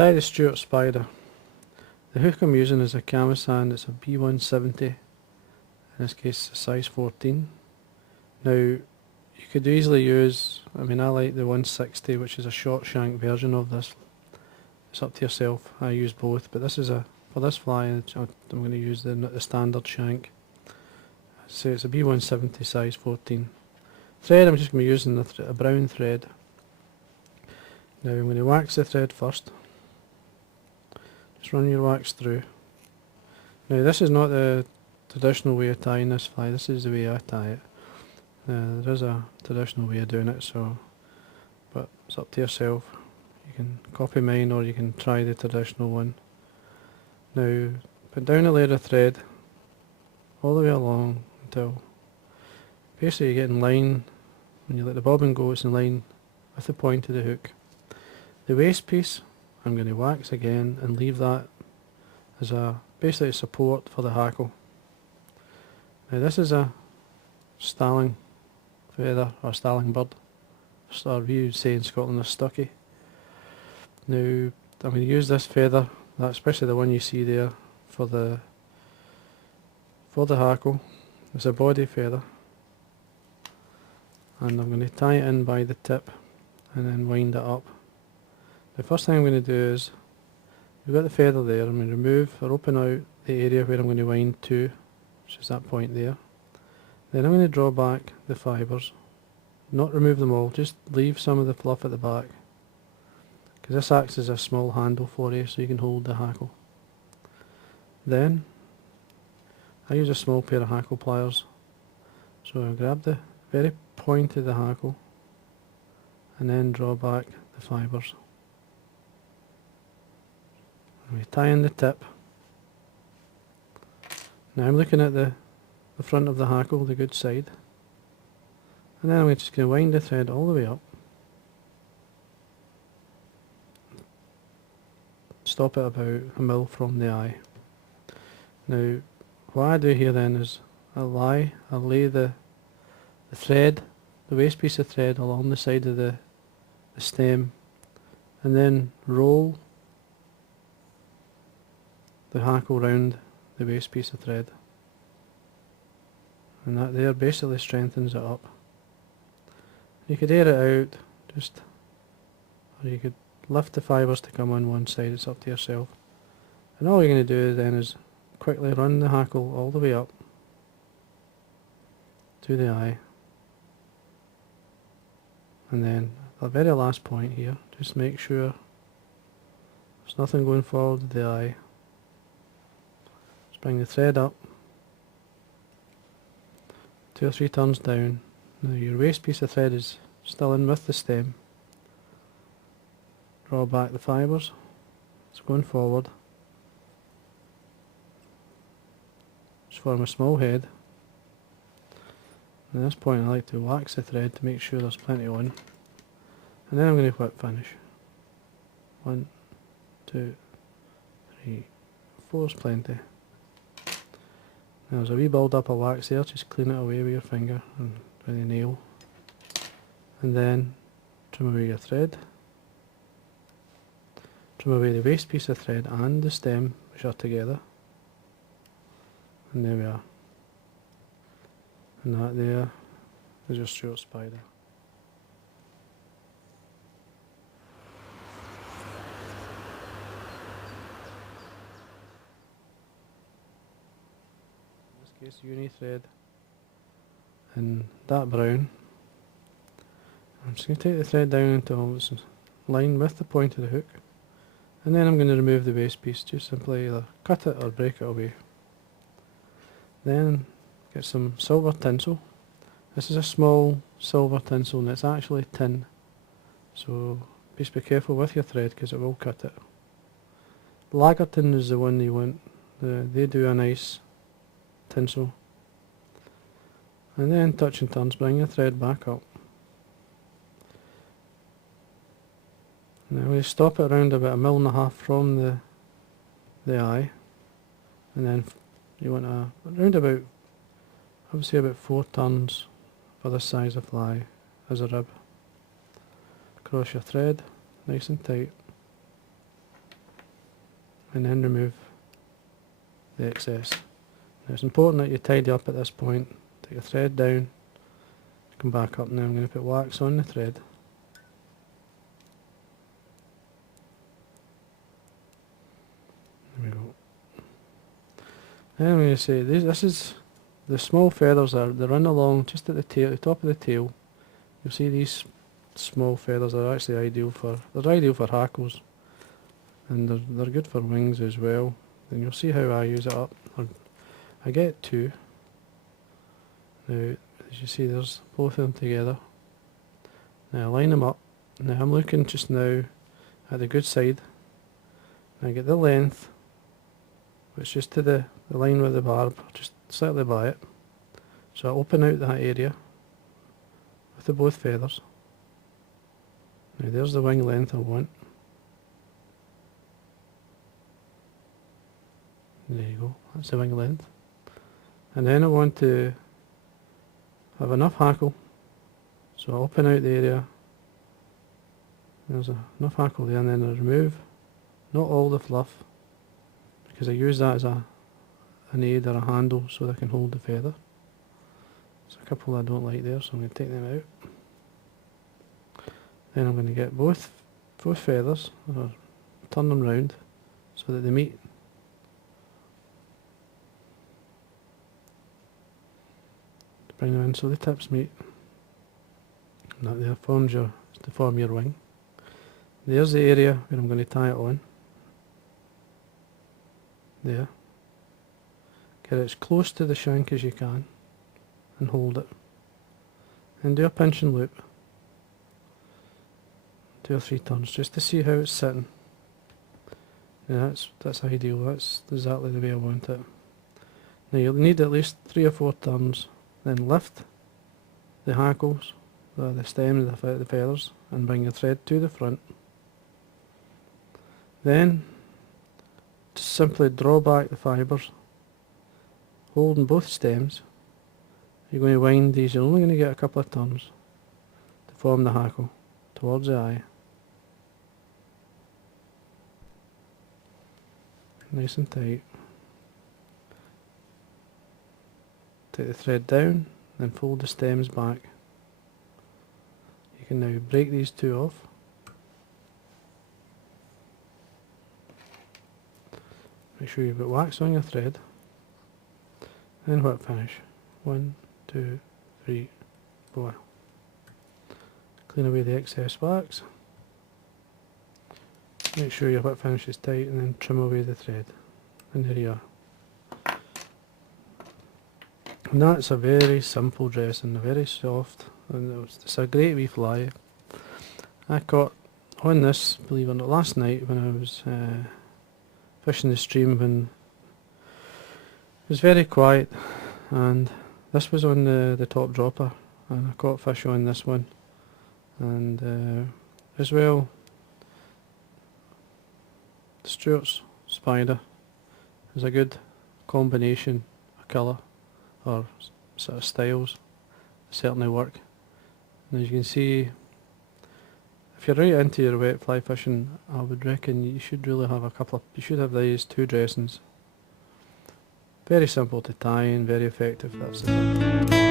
tie the Stewart spider. The hook I'm using is a camisand. It's a B170, in this case a size 14. Now you could easily use, I like the 160, which is a short shank version of this. It's up to yourself. I use both, but this is for this fly I'm going to use the standard shank. So it's a B170 size 14. Thread, I'm just going to be using a brown thread. Now I'm going to wax the thread first. Just run your wax through. Now this is not the traditional way of tying this fly, this is the way I tie it. There is a traditional way of doing it, but it's up to yourself. You can copy mine or you can try the traditional one. Now put down a layer of thread all the way along until basically you get in line. When you let the bobbin go, it's in line with the point of the hook. The waist piece I'm going to wax again and leave that as basically a support for the hackle. Now this is a starling feather or starling bird, or we would say in Scotland a stucky. Now I'm going to use this feather, especially the one you see there, for the hackle. It's a body feather, and I'm going to tie it in by the tip and then wind it up. The first thing I'm going to do is, you've got the feather there, I'm going to remove or open out the area where I'm going to wind to, which is that point there. Then I'm going to draw back the fibres, not remove them all, just leave some of the fluff at the back, because this acts as a small handle for you so you can hold the hackle. Then I use a small pair of hackle pliers, so I grab the very point of the hackle and then draw back the fibres. We tie in the tip. Now I'm looking at the front of the hackle, the good side, and then I'm just going to wind the thread all the way up, stop it about a mil from the eye. Now what I do here then is I'll lay the thread, the waste piece of thread, along the side of the stem, and then roll the hackle round the waste piece of thread, and that there basically strengthens it up. You could air it out, or you could lift the fibres to come on one side, it's up to yourself. And all you're going to do then is quickly run the hackle all the way up to the eye, and then the very last point here, just make sure there's nothing going forward with the eye. Bring the thread up, 2 or 3 turns down. Now your waste piece of thread is still in with the stem. Draw back the fibres, it's going forward. Just form a small head. And at this point I like to wax the thread to make sure there's plenty on. And then I'm going to whip finish. 1, 2, 3, 4 is plenty. Now there's a wee build up of wax there, just clean it away with your finger and with a nail. And then trim away your thread. Trim away the waste piece of thread and the stem, which are together. And there we are. And that there is your Stewart spider. Case uni thread in that brown. I'm just going to take the thread down until it's in line with the point of the hook, and then I'm going to remove the waste piece. Just simply either cut it or break it away. Then get some silver tinsel. This is a small silver tinsel and it's actually tin, so just be careful with your thread because it will cut it. Lager tin is the one you want. They do a nice tinsel. And then touch and turns, bring the thread back up. Now we stop it around about 1.5 mil from the eye, and then you want around about, I would say about 4 turns for this size of fly as a rib. Cross your thread nice and tight. and then remove the excess. Now it's important that you tidy up at this point. Take your thread down, come back up. Now I'm going to put wax on the thread. There we go. Then I'm going to say this is the small feathers they run along just at the tail, the top of the tail. You'll see these small feathers are actually ideal for hackles, and they're good for wings as well. And you'll see how I use it up. I get two. Now as you see, there's both of them together. Now I line them up. Now I'm looking just now at the good side. I get the length, which is to the line with the barb, just slightly by it. So I open out that area with the both feathers. Now there's the wing length I want. There you go, that's the wing length. And then I want to have enough hackle, so I open out the area. There's enough hackle there, and then I remove not all the fluff, because I use that as an aid or a handle so that I can hold the feather. There's a couple I don't like there, so I'm going to take them out. Then I'm going to get both feathers, or turn them round so that they meet. Bring them in so the tips meet. And that there forms to form your wing. There's the area where I'm going to tie it on. There. Get it as close to the shank as you can and hold it. And do a pinch and loop. 2 or 3 turns just to see how it's sitting. Yeah, that's ideal. That's exactly the way I want it. Now you'll need at least 3 or 4 turns. Then lift the hackles, the stems of the feathers, and bring your thread to the front. Then just simply draw back the fibres, holding both stems. You're going to wind these. You're only going to get a couple of turns to form the hackle towards the eye. Nice and tight. Take the thread down, then fold the stems back. You can now break these two off. Make sure you've got wax on your thread. And whip finish. 1, 2, 3, 4. Clean away the excess wax. Make sure your whip finish is tight, and then trim away the thread. And there you are. And that's a very simple dressing, very soft, and it's a great wee fly. I caught on this, believe it or not, last night when I was fishing the stream when it was very quiet, and this was on the top dropper, and I caught fish on this one, and as well the Stewarts spider is a good combination of colour or sort of styles. Certainly work. And as you can see, if you're right into your wet fly fishing, I would reckon you should really have you should have these 2 dressings. Very simple to tie and very effective, that's the thing.